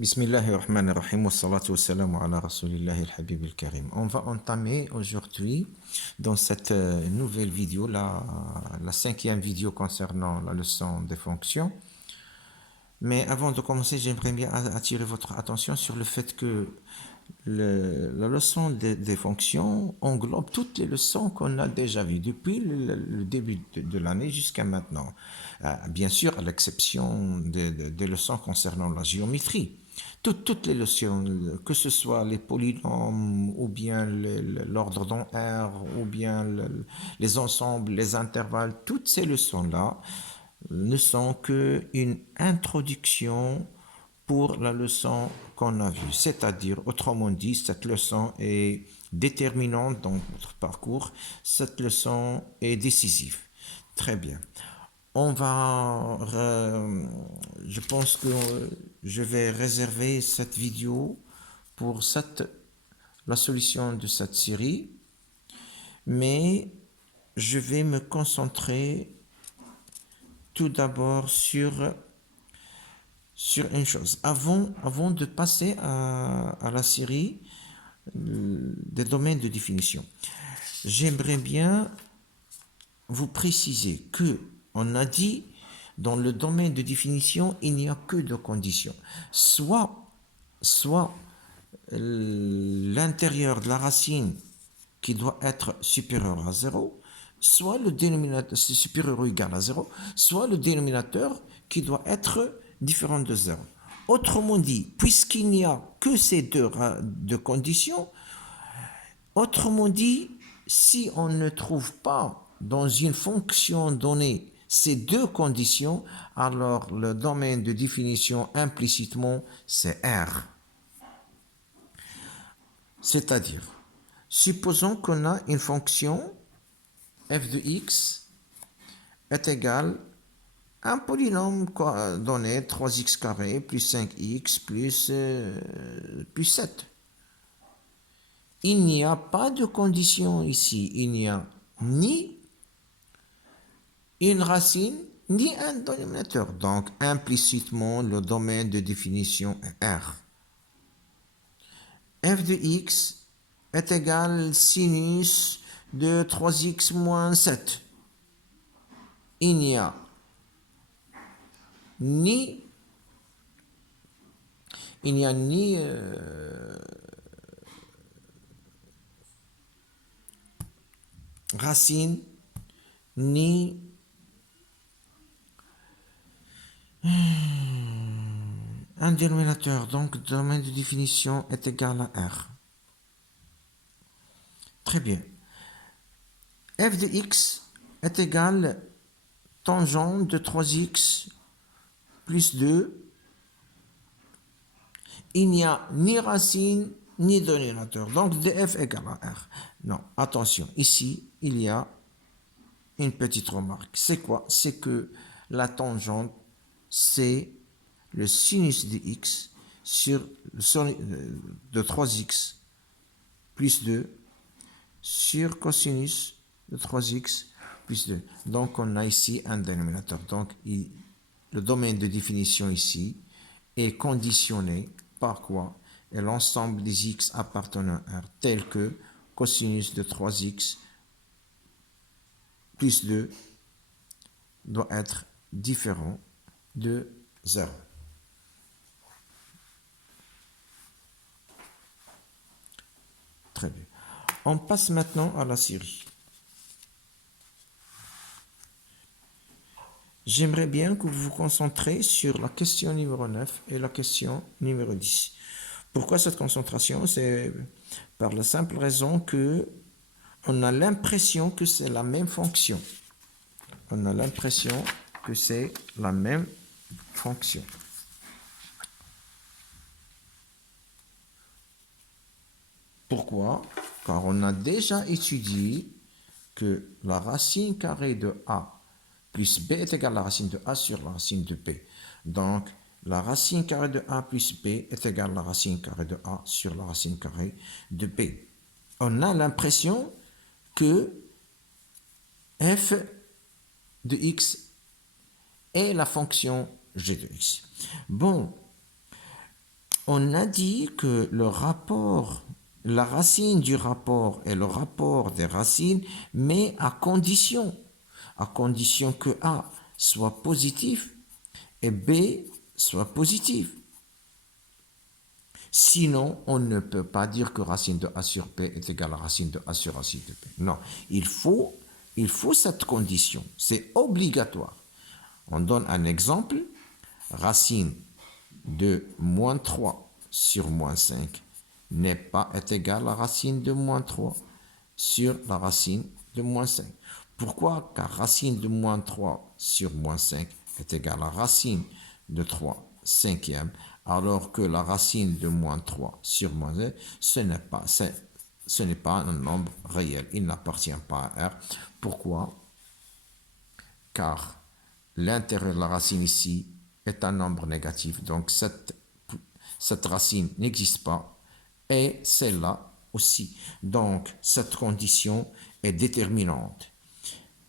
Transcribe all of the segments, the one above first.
Bismillahirrahmanirrahim wa salatu wa salamu ala rasulillahi al-habib al-karim. On va entamer aujourd'hui dans cette nouvelle vidéo, la cinquième vidéo concernant la leçon des fonctions. Mais avant de commencer, j'aimerais bien attirer votre attention sur le fait que la leçon des fonctions englobe toutes les leçons qu'on a déjà vues depuis le début de l'année jusqu'à maintenant. Bien sûr, à l'exception des leçons concernant la géométrie. Toutes les leçons, que ce soit les polynômes, ou bien l'ordre dans R, ou bien les ensembles, les intervalles, toutes ces leçons-là ne sont qu'une introduction pour la leçon qu'on a vue. C'est-à-dire, autrement dit, cette leçon est déterminante dans notre parcours. Cette leçon est décisive. Très bien. Je pense que je vais réserver cette vidéo pour la solution de cette série, mais je vais me concentrer tout d'abord sur une chose. Avant de passer à la série des domaines de définition, j'aimerais bien vous préciser que on a dit dans le domaine de définition, il n'y a que deux conditions. Soit l'intérieur de la racine qui doit être supérieur à 0, soit le dénominateur supérieur ou égal à 0, soit le dénominateur qui doit être différent de 0. Autrement dit, puisqu'il n'y a que ces deux conditions, autrement dit, si on ne trouve pas dans une fonction donnée ces deux conditions, alors le domaine de définition implicitement c'est R. C'est-à-dire, supposons qu'on a une fonction f de x est égal à un polynôme donné 3x carré plus 5x plus 7. Il n'y a pas de condition ici. Il n'y a ni une racine ni un dénominateur. Donc, implicitement, le domaine de définition est R. f de x est égal sinus de 3x moins 7. Il n'y a ni racine ni un dénominateur. Donc, le domaine de définition est égal à R. Très bien. f de x est égal tangente de 3x plus 2. Il n'y a ni racine ni dénominateur. Donc, df égale à R. Non, attention. Ici, il y a une petite remarque. C'est quoi? C'est que la tangente, c'est le sinus de x sur de 3x plus 2 sur cosinus de 3x plus 2. Donc, on a ici un dénominateur. Donc, le domaine de définition ici est conditionné par quoi? Et l'ensemble des x appartenant à R, tel que cosinus de 3x plus 2 doit être différent de 0. Très bien. On passe maintenant à la série. J'aimerais bien que vous vous concentrez sur la question numéro 9 et la question numéro 10. Pourquoi cette concentration? C'est par la simple raison que on a l'impression que c'est la même fonction. On a l'impression que c'est la même fonction. Pourquoi? Car on a déjà étudié que la racine carrée de a plus b est égale à la racine de a sur la racine de b. Donc, la racine carrée de a plus b est égale à la racine carrée de a sur la racine carrée de b. On a l'impression que f de x est la fonction g de x. Bon, On a dit que le rapport, la racine du rapport est le rapport des racines, mais à condition que A soit positif et B soit positif. Sinon, on ne peut pas dire que racine de A sur P est égale à racine de A sur racine de P. Non, il faut cette condition. C'est obligatoire. On donne un exemple. Racine de moins 3 sur moins 5 est égale à racine de moins 3 sur la racine de moins 5. Pourquoi? Car racine de moins 3 sur moins 5 est égale à racine de 3 cinquième, alors que la racine de moins 3 sur moins 1, ce n'est pas un nombre réel. Il n'appartient pas à R. Pourquoi? Car l'intérieur de la racine ici est un nombre négatif. Donc cette racine n'existe pas. Et celle-là aussi. Donc cette condition est déterminante.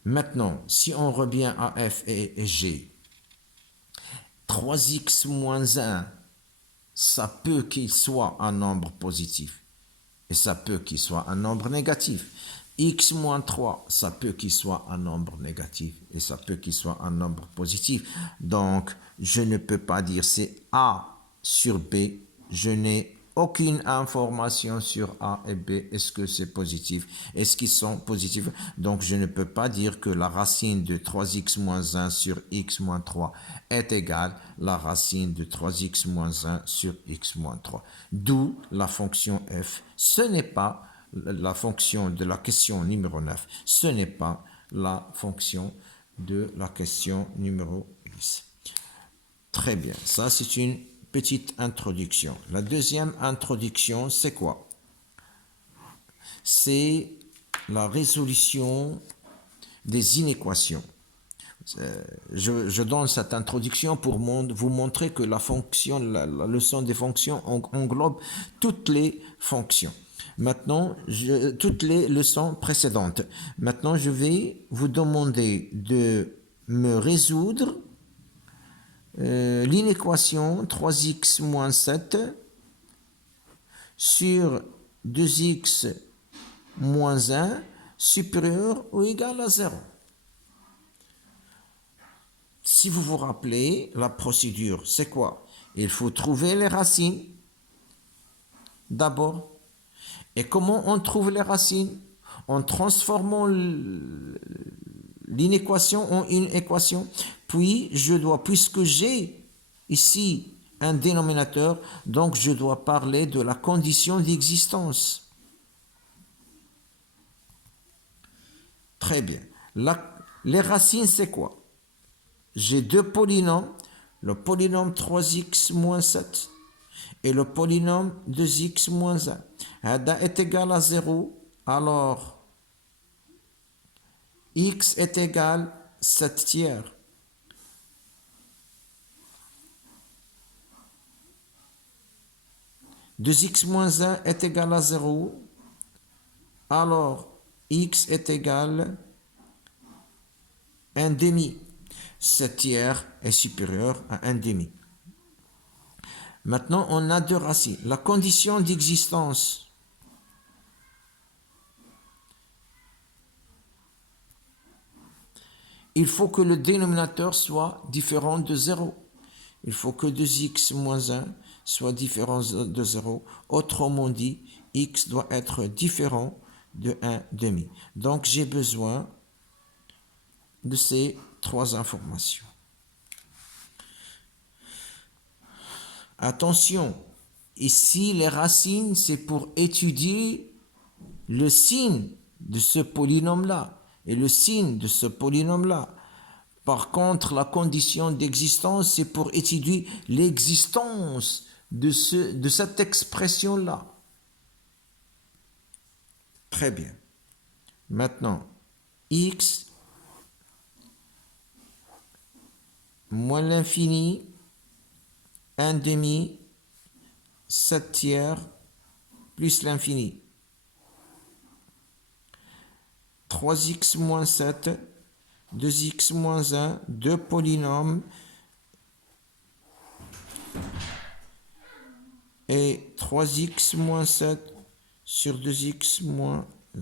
Maintenant, si on revient à F et G, 3x moins 1, ça peut qu'il soit un nombre positif. Et ça peut qu'il soit un nombre négatif. X moins 3, ça peut qu'il soit un nombre négatif. Et ça peut qu'il soit un nombre positif. Donc, je ne peux pas dire c'est A sur B. Je n'ai aucune information sur A et B. Est-ce que c'est positif? Est-ce qu'ils sont positifs? Donc, je ne peux pas dire que la racine de 3x moins 1 sur x moins 3 est égale à la racine de 3x moins 1 sur x moins 3. D'où la fonction f. Ce n'est pas la fonction de la question numéro 9. Ce n'est pas la fonction de la question numéro 10. Très bien, ça c'est une petite introduction. La deuxième introduction, c'est quoi? C'est la résolution des inéquations. Je donne cette introduction pour vous montrer que la leçon des fonctions englobe toutes les fonctions. Maintenant, toutes les leçons précédentes. Maintenant, je vais vous demander de me résoudre l'inéquation 3x moins 7 sur 2x moins 1 supérieur ou égal à 0. Si vous vous rappelez, la procédure, c'est quoi? Il faut trouver les racines d'abord. Et comment on trouve les racines? En transformant l'inéquation en une équation. Puis, puisque j'ai ici un dénominateur, donc je dois parler de la condition d'existence. Très bien. Les racines, c'est quoi? J'ai deux polynômes, le polynôme 3x moins 7 et le polynôme 2x moins 1. Hada est égal à 0, alors x est égal à 7 tiers. Deux x moins 1 est égal à 0, alors x est égal à 1 demi. 7 tiers est supérieur à 1 demi. Maintenant, on a deux racines. La condition d'existence. Il faut que le dénominateur soit différent de 0. Il faut que 2x moins 1 soit différent de 0. Autrement dit, x doit être différent de 1 demi. Donc, j'ai besoin de ces trois informations. Attention, ici les racines, c'est pour étudier le signe de ce polynôme-là et le signe de ce polynôme-là. Par contre, la condition d'existence, c'est pour étudier l'existence de cette expression-là. Très bien. Maintenant, x moins l'infini, 1 demi, 7 tiers, plus l'infini. 3x moins 7, 2x moins 1, deux polynômes. et 3x moins 7 sur 2x moins 1.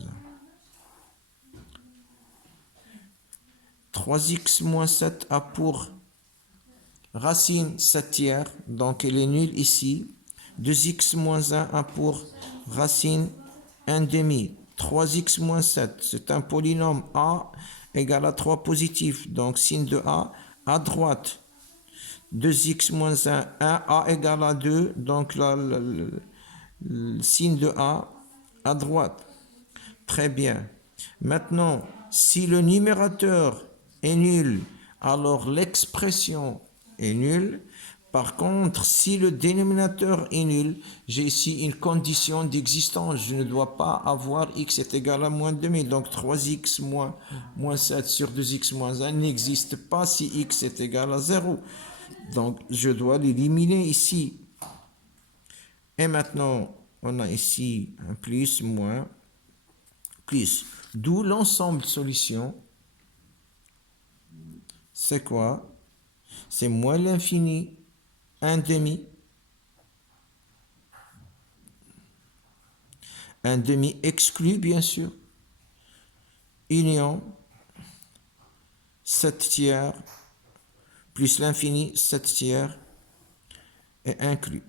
3x moins 7 a pour racine 7 tiers, donc elle est nulle ici. 2x moins 1 a pour racine 1 demi. 3x moins 7, c'est un polynôme a égale à 3 positif, donc signe de a à droite. 2x moins 1, 1a égale à 2, donc le signe de a à droite. Très bien. Maintenant, si le numérateur est nul, alors l'expression est nulle. Par contre, si le dénominateur est nul, j'ai ici une condition d'existence. Je ne dois pas avoir x est égal à moins 2000. Donc 3x moins 7 sur 2x moins 1 n'existe pas si x est égal à 0. Donc je dois l'éliminer ici. Et maintenant, on a ici un plus, moins, plus. D'où l'ensemble solution. C'est quoi? C'est moins l'infini, 1 demi. 1 demi exclu, bien sûr. Union, 7 tiers, plus l'infini, 7 tiers, et inclus.